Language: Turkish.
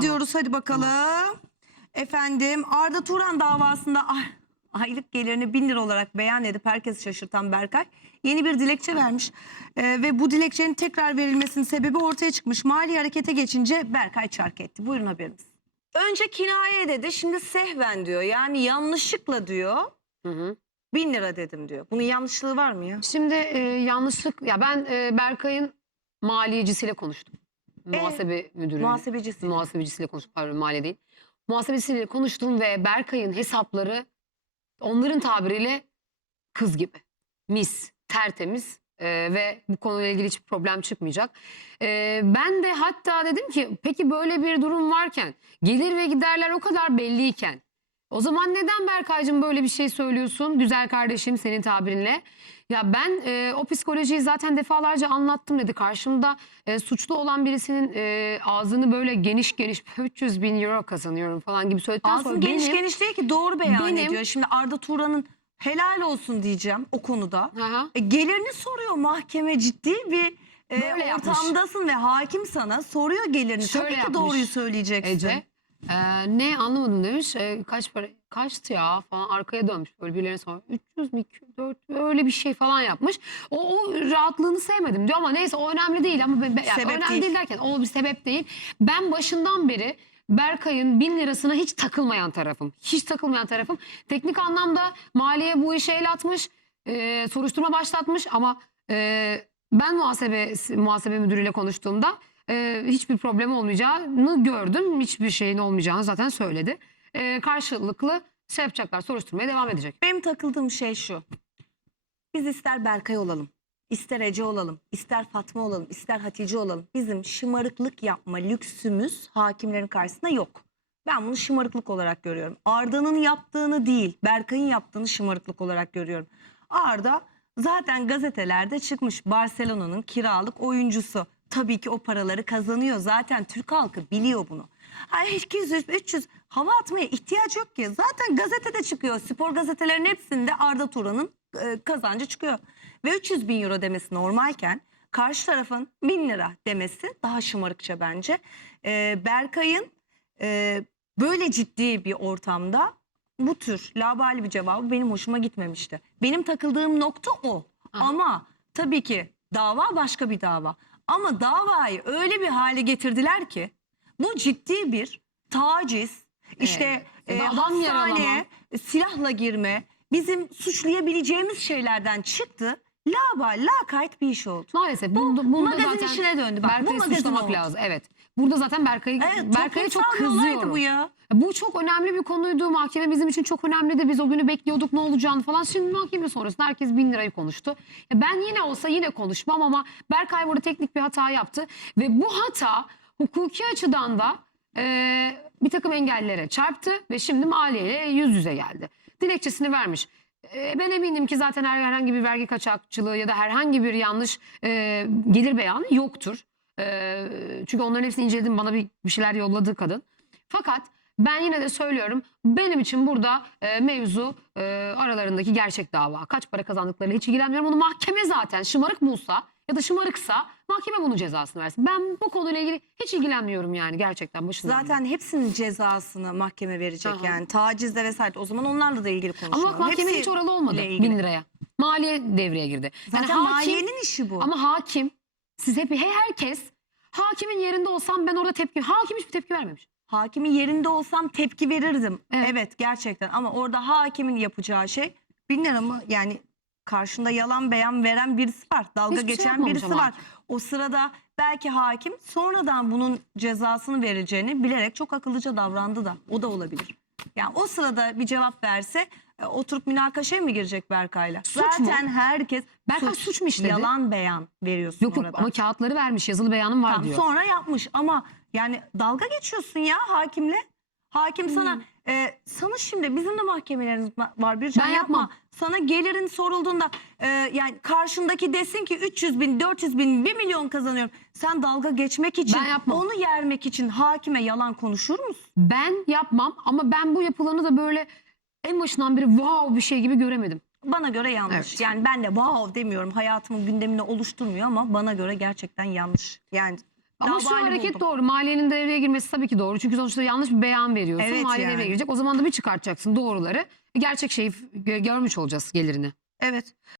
ediyoruz hadi bakalım. Efendim Arda Turan davasında ay- aylık gelirini bin lira olarak beyan edip herkesi şaşırtan Berkay yeni bir dilekçe vermiş. Ee, ve bu dilekçenin tekrar verilmesinin sebebi ortaya çıkmış. Mali harekete geçince Berkay çark etti. Buyurun haberimiz. Önce kinaye dedi şimdi sehven diyor. Yani yanlışlıkla diyor Hı hı. bin lira dedim diyor. Bunun yanlışlığı var mı ya? Şimdi e, yanlışlık ya ben e, Berkay'ın maliyecisiyle konuştum. Muhasebe müdürü. Muhasebecisi. Muhasebecisiyle konuştum. Pardon maliye değil. Muhasebecisiyle konuştum ve Berkay'ın hesapları onların tabiriyle kız gibi. Mis, tertemiz e, ve bu konuyla ilgili hiçbir problem çıkmayacak. E, ben de hatta dedim ki peki böyle bir durum varken gelir ve giderler o kadar belliyken o zaman neden Berkay'cığım böyle bir şey söylüyorsun güzel kardeşim senin tabirinle? Ya ben e, o psikolojiyi zaten defalarca anlattım dedi. Karşımda e, suçlu olan birisinin e, ağzını böyle geniş geniş 300 bin euro kazanıyorum falan gibi söyledikten sonra Ağzı geniş benim- geniş değil ki doğru beyan benim- ediyor. Şimdi Arda Turan'ın helal olsun diyeceğim o konuda. E, gelirini soruyor mahkeme ciddi bir e, Böyle yapmış. ortamdasın ve hakim sana soruyor gelirini. Şöyle Tabii ki yapmış doğruyu söyleyeceksin. Ece. E, ne anlamadım demiş. E, kaç para kaçtı ya falan arkaya dönmüş. Böyle birilerine sonra 300 mü 200, 400 öyle bir şey falan yapmış. O, o rahatlığını sevmedim diyor ama neyse o önemli değil ama ben- yani Sebep önemli değil. değil. derken o bir sebep değil. Ben başından beri Berkay'ın bin lirasına hiç takılmayan tarafım. Hiç takılmayan tarafım. Teknik anlamda maliye bu işe el atmış. e, soruşturma başlatmış ama e, ben muhasebe muhasebe müdürüyle konuştuğumda e, hiçbir problem olmayacağını gördüm. Hiçbir şeyin olmayacağını zaten söyledi. E, karşılıklı şey yapacaklar, soruşturmaya devam edecek. Benim takıldığım şey şu. Biz ister Berkay olalım, ister Ece olalım, ister Fatma olalım, ister Hatice olalım. Bizim şımarıklık yapma lüksümüz hakimlerin karşısında yok. Ben bunu şımarıklık olarak görüyorum. Arda'nın yaptığını değil, Berkay'ın yaptığını şımarıklık olarak görüyorum. Arda zaten gazetelerde çıkmış Barcelona'nın kiralık oyuncusu. Tabii ki o paraları kazanıyor. Zaten Türk halkı biliyor bunu. Ay 200, 300 hava atmaya ihtiyaç yok ki. Zaten gazetede çıkıyor. Spor gazetelerin hepsinde Arda Turan'ın e, kazancı çıkıyor. Ve 300 bin euro demesi normalken karşı tarafın 1000 lira demesi daha şımarıkça bence. E, Berkay'ın e, böyle ciddi bir ortamda bu tür labali bir cevabı benim hoşuma gitmemişti. Benim takıldığım nokta o. Aha. Ama tabii ki dava başka bir dava. Ama davayı öyle bir hale getirdiler ki bu ciddi bir taciz, işte Evet. E, hastaneye yaralama. silahla girme bizim suçlayabileceğimiz şeylerden çıktı. Labal, lakayt bir iş oldu. Maalesef bunda, bunda magazin zaten işine döndü. Bak, bu Berkay'ı magazin suçlamak oldu. lazım. Evet. Burada zaten Berkay'ı Evet, Berkay'a çok toplumsal bir olaydı kızıyorum. bu ya. Bu çok önemli bir konuydu. Mahkeme bizim için çok önemliydi. Biz o günü bekliyorduk ne olacağını falan. Şimdi mahkeme sonrasında herkes bin lirayı konuştu. Ya ben yine olsa yine konuşmam ama Berkay burada teknik bir hata yaptı. Ve bu hata hukuki açıdan da e, bir takım engellere çarptı ve şimdi maliyeyle yüz yüze geldi. Dilekçesini vermiş. E, ben eminim ki zaten her- herhangi bir vergi kaçakçılığı ya da herhangi bir yanlış e, gelir beyanı yoktur. E, çünkü onların hepsini inceledim bana bir, bir şeyler yolladı kadın. Fakat ben yine de söylüyorum benim için burada e, mevzu e, aralarındaki gerçek dava. Kaç para kazandıklarıyla hiç ilgilenmiyorum. Onu mahkeme zaten şımarık bulsa ya da şımarıksa mahkeme bunun cezasını versin. Ben bu konuyla ilgili hiç ilgilenmiyorum yani gerçekten başından. Zaten hepsinin cezasını mahkeme verecek Aha. yani. Tacizle vesaire. O zaman onlarla da ilgili konuşalım. Ama bak mahkeme hiç Hepsi- oralı olmadı bin liraya. Maliye devreye girdi. Yani Zaten hakim- maliyenin işi bu. Ama hakim siz hep he- herkes hakimin yerinde olsam ben orada tepki hakim hiçbir tepki vermemiş. Hakimin yerinde olsam tepki verirdim. Evet. Evet. gerçekten ama orada hakimin yapacağı şey bin lira mı yani karşında yalan beyan veren birisi var. Dalga Hiçbir şey geçen yapmamış birisi ama var. hakim. O sırada belki hakim sonradan bunun cezasını vereceğini bilerek çok akıllıca davrandı da o da olabilir. Yani o sırada bir cevap verse e, oturup münakaşaya mı girecek Berkay'la? Suç mu? Zaten herkes Berkay suç mu işledi? yalan beyan veriyorsun Yok yok orada. ama kağıtları vermiş yazılı beyanım var Tamam, diyor. sonra yapmış ama yani dalga geçiyorsun ya hakimle. Hakim Hmm. sana e, sana şimdi bizim de mahkemelerimiz va- var bir Ben yapma. yapmam. Sana gelirin sorulduğunda e, yani karşındaki desin ki 300 bin 400 bin 1 milyon kazanıyorum. Sen dalga geçmek için Ben yapmam. onu yermek için hakime yalan konuşur musun? Ben yapmam ama ben bu yapılanı da böyle en başından beri wow bir şey gibi göremedim. Bana göre yanlış. Evet. Yani ben de wow demiyorum hayatımın gündemini oluşturmuyor ama bana göre gerçekten yanlış. Yani Ama şu hareket buldum. doğru. Maliyenin devreye girmesi tabii ki doğru. Çünkü sonuçta yanlış bir beyan veriyorsun. Evet Maliye yani. devreye girecek. O zaman da bir çıkartacaksın doğruları. Gerçek şeyi gö- görmüş olacağız gelirini. Evet.